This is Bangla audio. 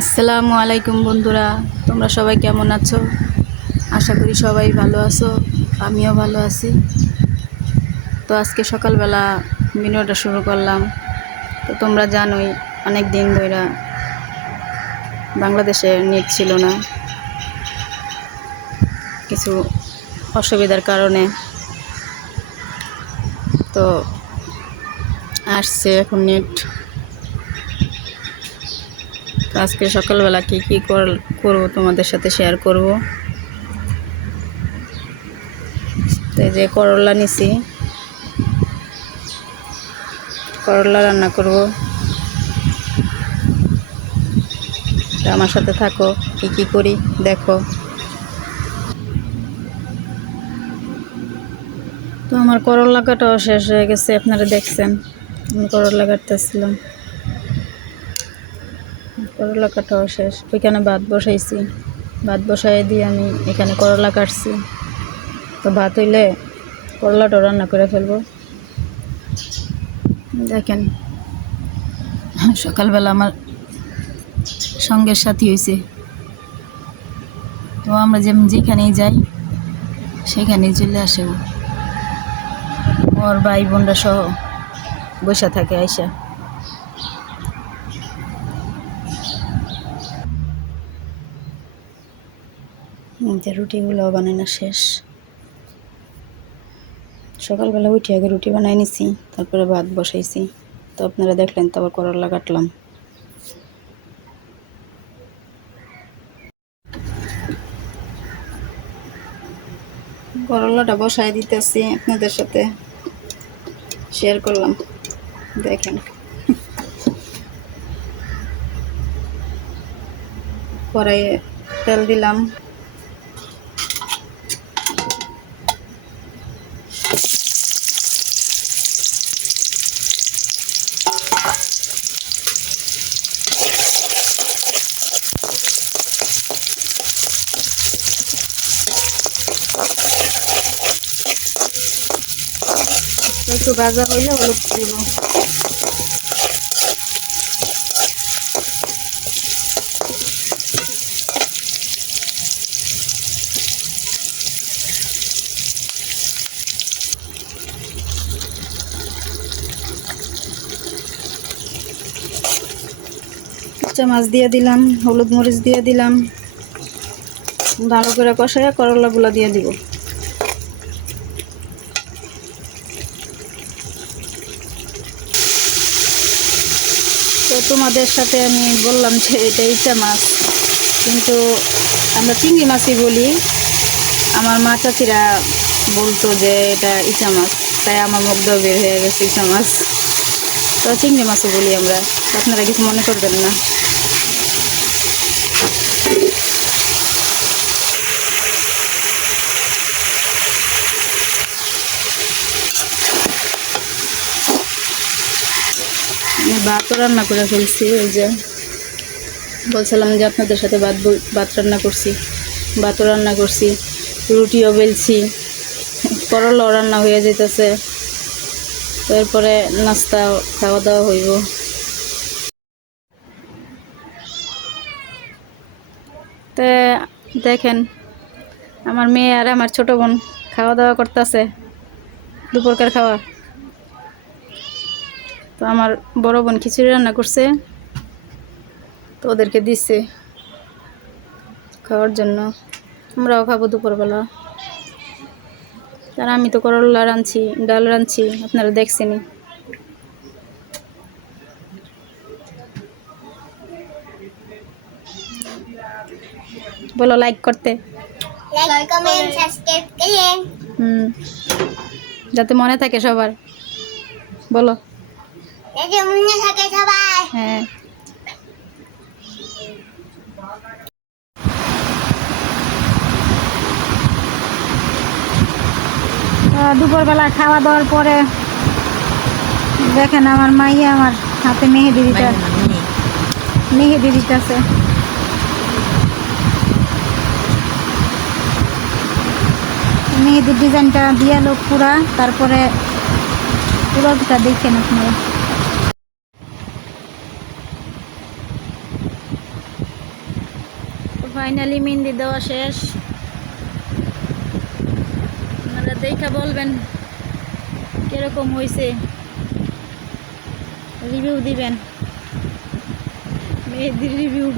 আসসালামু আলাইকুম বন্ধুরা, তোমরা সবাই কেমন আছো? আশা করি সবাই ভালো আছো, আমিও ভালো আছি। তো আজকে সকালবেলা ভিডিওটা শুরু করলাম। তো তোমরা জানোই অনেক দিন ধরে বাংলাদেশে নেট ছিল না, কিছু অসুবিধার কারণে। তো আসছে এখন নেট। তো আজকে সকালবেলা কী করবো তোমাদের সাথে শেয়ার করব। তো এই যে করলা নিছি, করলা রান্না করব। তো আমার সাথে থাকো, কি করি দেখো। তো আমার করলা কাটাও শেষ হয়ে গেছে, আপনারা দেখছেন আমি করলা কাটতেছিলাম। করলা কাটাও শেষ, ওইখানে ভাত বসাইছি, ভাত বসাই দিয়ে আমি এখানে করলা কাটছি। তো ভাত হইলে করলাটাও রান্না করে ফেলবো। দেখেন সকালবেলা আমার সঙ্গের সাথী হয়েছে। তো আমরা যেখানেই যাই সেখানেই চলে আসে ওর ভাই বোনরা সহ বসে থাকে আইসা। যে রুটিগুলো বানানো শেষ, সকালবেলা উঠে আগে রুটি বানাই নিছি, তারপরে ভাত বসাইছি। তো আপনারা দেখলেন, তারপর করলা কাটলাম। করলাটা বসাই দিতেছি, আপনাদের সাথে শেয়ার করলাম। দেখেন কড়াইয়ে তেল দিলাম, একটু ভাজা হইলে হলুদ দেব। মাছ দিয়ে দিলাম, হলুদ মরিচ দিয়ে দিলাম, ভালো করে কষায় করলাগুলো দিয়ে দিব। তো তোমাদের সাথে আমি বললাম যে এটা ইচা মাছ, কিন্তু আমরা চিংড়ি মাছই বলি। আমার মা চাচিরা বলতো যে এটা ইচা মাছ, তাই আমার মুখ দিয়ে বের হয়ে গেছে ইচা মাছ। তো চিংড়ি মাছও বলি আমরা, আপনারা কিছু মনে করবেন না। আমি ভাতও রান্না করে ফেলছি। ওই যে বলছিলাম যে আপনাদের সাথে ভাত রান্না করছি, ভাতও রান্না করছি, রুটিও বেলছি, করলাও রান্না হয়ে যেতেছে। তারপরে নাস্তা খাওয়া দাওয়া হইব। তো দেখেন আমার মেয়ে আর আমার ছোট বোন খাওয়া দাওয়া করতেছে, দুপুরকার খাওয়া। তো আমার বড় বোন খিচুড়ি রান্না করছে, তো ওদেরকে দিচ্ছে খাওয়ার জন্য। আমরাও খাবো দুপুরবেলা। আর আমি তো করলা রাঁধছি, ডাল রাঁধছি, আপনারা দেখছেনই। বলো লাইক করতে, যাতে মনে থাকে সবার। বলো হ্যাঁ। দুপুরবেলা খাওয়া দাওয়ার পরে দেখেন আমার মাইয়া আমার হাতে মেহেদি দিতেছে। মেহেদির ডিজাইনটা দিয়ে লোক পুরা, তারপরে পুরোটা দেখেন আপনারা। ফাইনালি মেহেন্দি দেওয়া শেষ। আপনারা দেখা বলবেন কিরকম হয়েছে, রিভিউ দিবেন, মেহেদির রিভিউ।